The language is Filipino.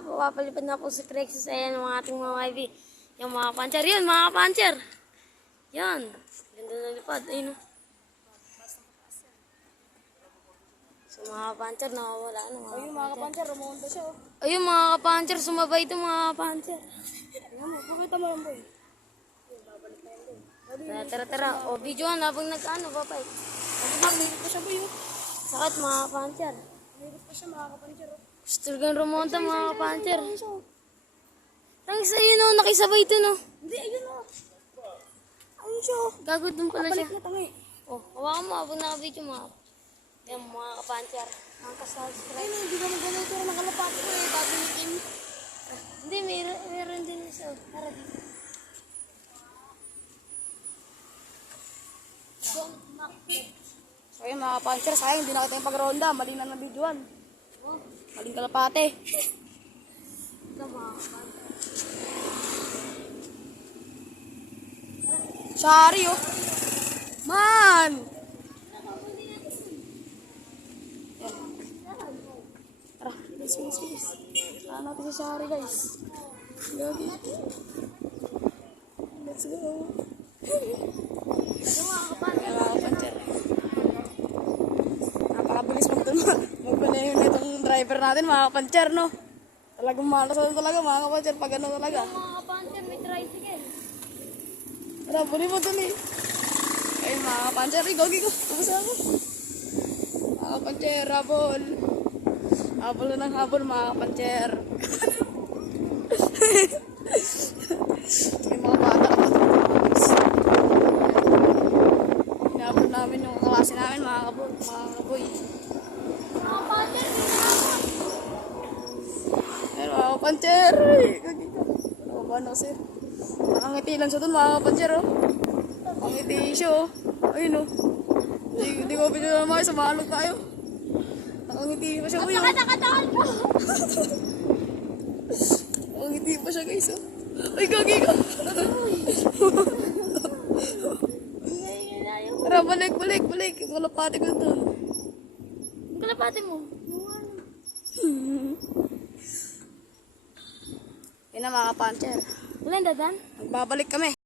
papalipad na po si Crexus. Ayan mga ating mga YB. Yung mga puncher. Yun, mga puncher. Yan. Ganda na lipad. Ayun. So mga puncher, nakawala na mga Ayun mga kapanser, rumunta siya. ayun mga puncher, sumabay ito mga puncher. Tingnan mo, pakita mo lang boy. Tara. O, videohan habang nag-ano, papay. Mayroon pa siya boy. Sakit mga puncher. Mayroon pa siya mga kapanser. Gusto rin rumonta mga puncher. Tangis, ayun o, nakisabay ito no. Hindi, ayun o. Ayun siya. Gagod dun pala siya. Balik na tangi. Oh, hawakan mo habang nakabidyo mga. Yan mga kapuncher. Ang kasubscribe. Ayun, hindi ka magano'n ito ng kalapat ko eh. Bago ni Kim. Hindi, meron din isa. Tara dito. So ayun mga kapanser, sayang hindi na kita yung pag-ronda. Mali na ng videoan. Oh, Maling kalapate. ito mga kapuncher. Shari oh. Man! Tara, bilis. Tara natin sa Shari guys. Lagi. Let's go. Ito mga kapuncher. Mga kapanser. Napakabilis magpanayin na itong driver natin mga kapanser no. Talagang malas talaga mga kapanser pag ano talaga. Mga kapuncher, may tricycle. Tara, buli mo tuloy. Ayun mga kapanser, gogi ko. Tapos ako. Mga kapanser, habol. Habol na ng habol mga kapanser. May mga bata pa ito. Hinabol namin yung klase namin mga kaboy. Mga kapuncher, pinahapon. Ayun mga kapanser. Gogi ko. Ano ba na kasi? Nakangiti lang siya dun mga kapanser oh. Nakangiti siya oh. Ayun oh. Hindi ko video na naman, sumalog tayo. Nakangiti pa siya ngayon. Katakatakan ko. Nakangiti pa siya guys oh. Ay gagi ko. Tara balik. Kalapati ko dun. Ang kalapate mo. Yun na mga kapanser. Wala yung dadan? Magbabalik kami.